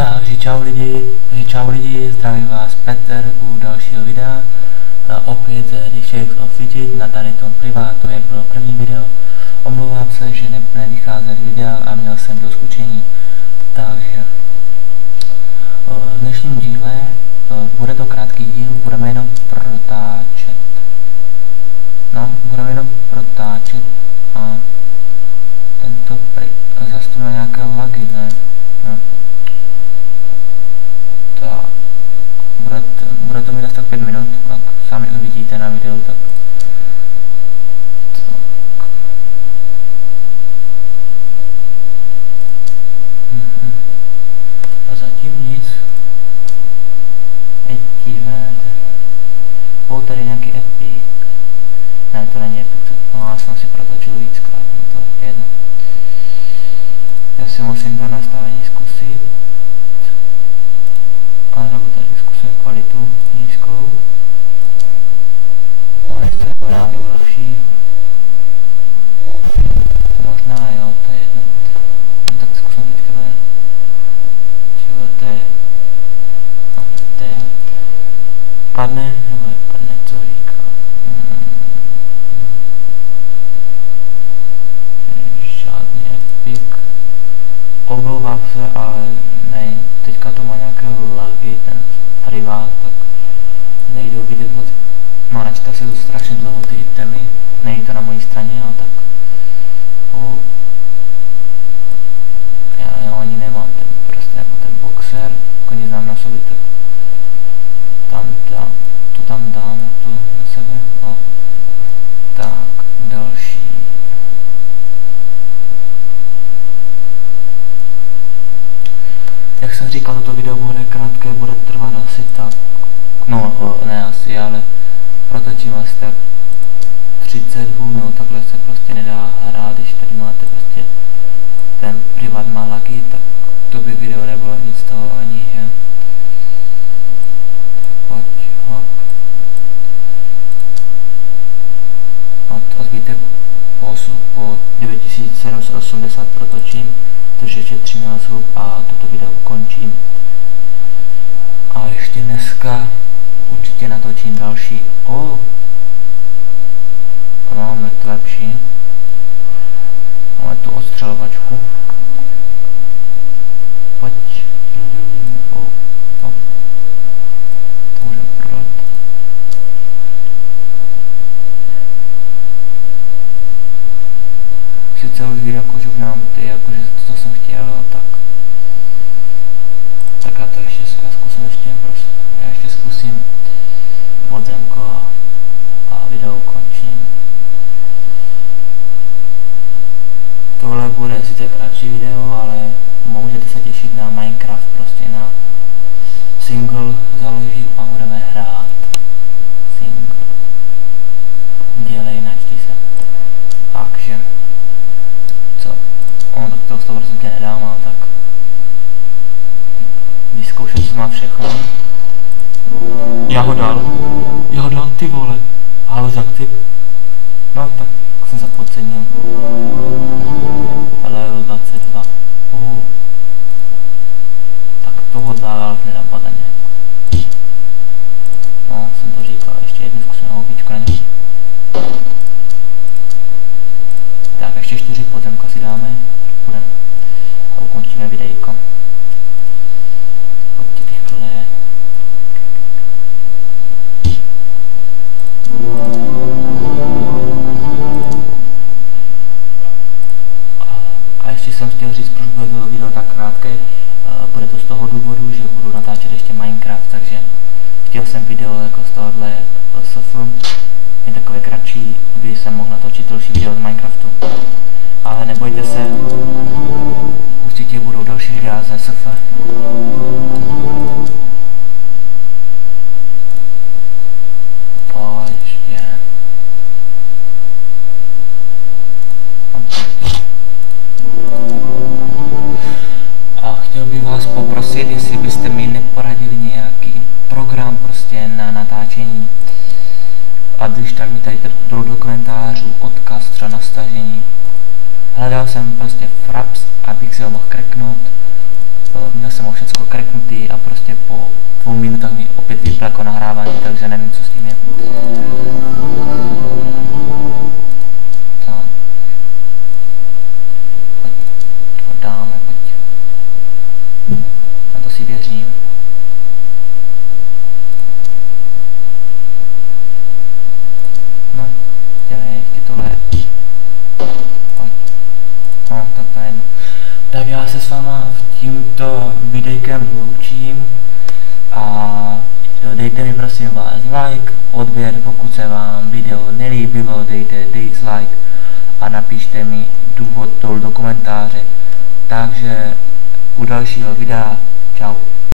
Takže čau lidi, zdravím vás Petr u dalšího videa. Opět The Shakes of Fidget na tady tom privátu, jak bylo první video. Omlouvám se, že nevycházely videa a měl jsem dost učení. Takže v dnešním díle bude to krátký díl, budeme jenom protáčet. Budeme jenom protáčet a tento zase tu má nějaké lagy, ne? Tak, bude to mít asi tak 5 minut, tak sami uvidíte na videu, tak. A zatím nic. Bylo tady nějaký epic. Ne, to není epic, já jsem si protočil víckrát, to je jedno. Já si musím to nastavení zkusit. A nebo tady zkusíme kvalitu nízkou. A jestli to je náhodou lepší. Možná jo, to je jedno. No, tak zkusím teďka ven. Čili to je... No, to je jedno. Padne, nebo nepadne, co říká. Žádný epic. Omlouvám se, ale ne, teďka to má nějaké lagy, ten privát, tak nejdou vidět moc. No, načítá se to strašně dlouho ty itemy, není to na mojí straně, ale tak. Já ani nemám ten prostě jako ten boxer, jako nic znám na sobě, tak to tam dám, tu na sebe, tak, další. Jak jsem říkal, toto video bude krátké, bude trvat asi tak, ne asi, ale protočím asi tak 32 minut, takhle se prostě nedá hrát, když tady máte prostě ten privát má lagy, tak to by video nebylo nic toho ani, že? Pojď, hop. A zbytek po 9780 protočím, takže ještě 13 hub a toto video ukončím. A ještě dneska určitě natočím další. Máme to lepší. Máme tu odstřelovačku. Pojď. To můžeme prodat. Sice už ví, jakože už mám ty, jakože to jsem chtěl, ale tak. Tak já to ještě zkusím ještě, prostě. Já ještě zkusím modzemko a video ukončím. Tohle bude sice kratší video, ale můžete se těšit na Minecraft, prostě na single založím a budeme hrát. Single. Dělej, načti se. Takže. Co? Tak to 100% nedám, ale tak. Vyzkoušet, co má všechno. Já ho dal, ty vole. Halo, zakcip. No tak jsem se podcenil. Level 22. Tak toho dál už nedám padaně. No, jsem to říkal, ještě jednu zkusím na houbičku na něj. Tak, ještě 4 podzemka si dáme. Půjdeme. A ukončíme videjko. Pojďte rychle. A ještě jsem chtěl říct, proč bude to video tak krátké. Bude to z toho důvodu, že budu natáčet ještě Minecraft, takže chtěl jsem video jako z tohohle je takové kratší, by jsem mohl natočit další video z Minecraftu. Ale nebojte se, určitě budou další videa ze SF. Ještě. A chtěl bych vás poprosit, jestli byste mi neporadili nějaký program prostě na natáčení. A když tak mi tady dolů do komentářů odkaz třeba na stažení. Hledal jsem prostě Fraps, abych si ho mohl kreknout. Měl jsem ho všechno kreknutý a prostě po 2 minutách mi opět vyplo jako nahrávání, takže nevím, co s tím je. Dáme, pojď. Na to si věřím. No, dělej ještě tohle. Pojď. No, tak to je jedno. Tak já se s váma tímto videjkem loučím a dejte mi prosím vás like, odběr, pokud se vám video nelíbilo, dejte dislike a napište mi důvod do komentáře. Takže u dalšího videa